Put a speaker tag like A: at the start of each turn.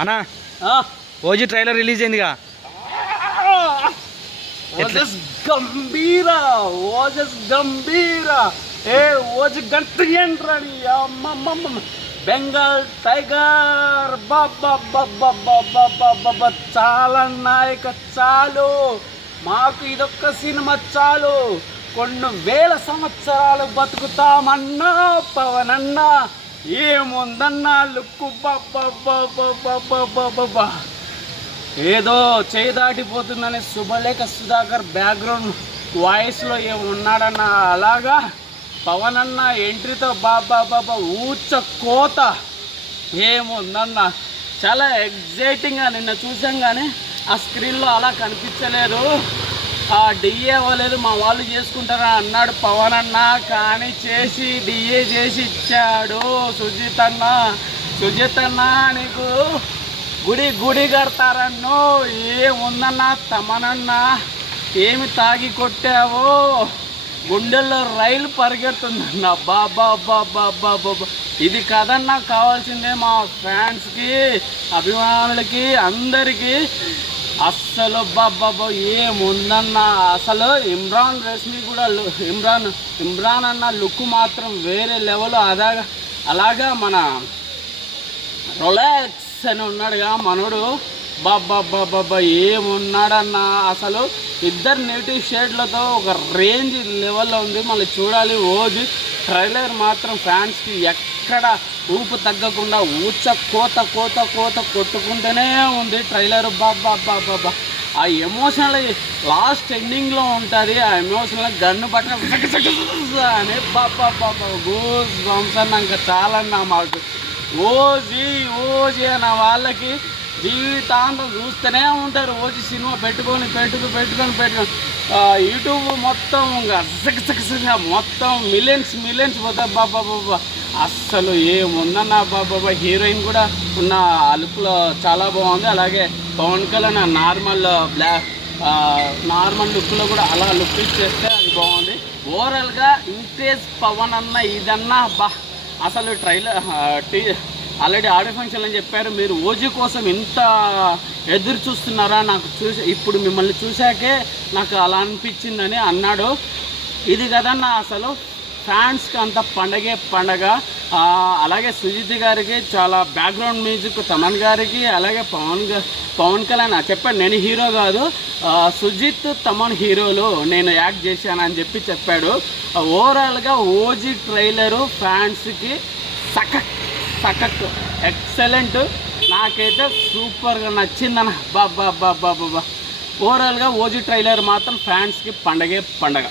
A: అన్నా OG trailer release అయిందిగా.
B: ఓజస్ గంభీర ఓజస్ గంభీర. ఏ ఓజ గంట ఏంట్రని అమ్మమ్మమ్మ. బెంగాల్ టైగర్. బాబా చాలా నాయక చాలు. మాకు ఇదొక్క సినిమా చాలు. కొన్ని వేల సంవత్సరాలు బతుకుతామన్నా పవన్ అన్నా ఏముందన్నా లుక్కు? బాబా ఏదో చేయి దాటిపోతుందని శుభలేఖ సుధాకర్ బ్యాక్గ్రౌండ్ వాయిస్లో ఏమున్నాడన్న? అలాగా? పవన్ అన్న ఎంట్రీతో బాబా బాబా ఊచ కోత. ఏముందన్న? చాలా ఎగ్జైటింగ్గా నిన్న చూసాం కానీ ఆ స్క్రీన్లో అలా కనిపించలేదు. డిఏ అవ్వలేదు మా వాళ్ళు చేసుకుంటారా అన్నాడు పవన్ అన్న. కానీ చేసి డిఏ చేసి ఇచ్చాడు సుజిత్ అన్న. సుజిత్ అన్న నీకు గుడి గుడి కడతారన్నో ఏముందన్నా తమనన్నా? ఏమి తాగి కొట్టావో? గుండెల్లో రైలు పరిగెడుతుందన్న. బాబా బాబా బాబా ఇది కథన్నా కావాల్సిందే మా ఫ్యాన్స్కి అభిమానులకి అందరికీ. అస్సలు బాబాబో ఏముందన్న? అసలు ఇమ్రాన్ రష్మి కూడా ఇమ్రాన్ ఇమ్రాన్ అన్న లుక్ మాత్రం వేరే లెవెల్. అదా అలాగా మన రొలాక్స్ అని ఉన్నాడుగా మనోడు. బాబా ఏమున్నాడన్న? అసలు ఇద్దరు నెగిటివ్ షేడ్లతో ఒక రేంజ్ లెవెల్లో ఉంది. మళ్ళీ చూడాలి. ఓజు ట్రైలర్ మాత్రం ఫ్యాన్స్కి ఎక్కడ ఊపు తగ్గకుండా ఊచ కోత కోత కోత కొట్టుకుంటూనే ఉంది ట్రైలర్. బాబా బాబా ఆ ఎమోషనల్ లాస్ట్ ఎండింగ్లో ఉంటుంది. ఆ ఎమోషనల్ గన్ను పట్టిన అని బాబా బాబా గూస్ బంప్స్ ఇంకా చాలన్నా మాకు. ఓజీ ఓజీ అన్న వాళ్ళకి జీవితాంతం చూస్తూనే ఉంటారు. ఓజీ సినిమా పెట్టుకొని పెట్టుకు పెట్టుకొని పెట్టుకొని. యూట్యూబ్ మొత్తం ఇంకా సగ మొత్తం మిలియన్స్ మిలియన్స్ పోతా బాబా బాబా అస్సలు ఏముందన్న బాబా హీరోయిన్ కూడా ఉన్న అలుపులో లుక్లో చాలా బాగుంది. అలాగే Pawan Kalyan normal black normal లుక్లో కూడా అలా లుక్ ఇచ్చేస్తే అది బాగుంది. ఓవరాల్గా ఇంకేస్ పవన్ అన్న ఇదన్నా బా అసలు ట్రైలర్ టీ ఆల్రెడీ ఆడియో ఫంక్షన్ అని చెప్పారు. మీరు ఓజీ కోసం ఇంత ఎదురు చూస్తున్నారా? నాకు చూసి ఇప్పుడు మిమ్మల్ని చూశాకే నాకు అలా అనిపించిందని అన్నాడు. ఇది కదన్నా అసలు ఫ్యాన్స్కి అంత పండగే పండగ. అలాగే సుజిత్ గారికి చాలా బ్యాక్గ్రౌండ్ మ్యూజిక్ తమన్ గారికి అలాగే పవన్ పవన్ కళ్యాణ్. చెప్పాడు నేను హీరో కాదు. సుజిత్ తమన్ హీరోలు నేను యాక్ట్ చేశానని చెప్పి చెప్పాడు. ఓవరాల్గా ఓజీ ట్రైలరు ఫ్యాన్స్కి సకక్ సకక్ ఎక్సలెంట్. నాకైతే సూపర్గా నచ్చిందన్న బాబా బాబా బాబా ఓవరాల్గా ఓజీ ట్రైలర్ మాత్రం ఫ్యాన్స్కి పండగే పండగ.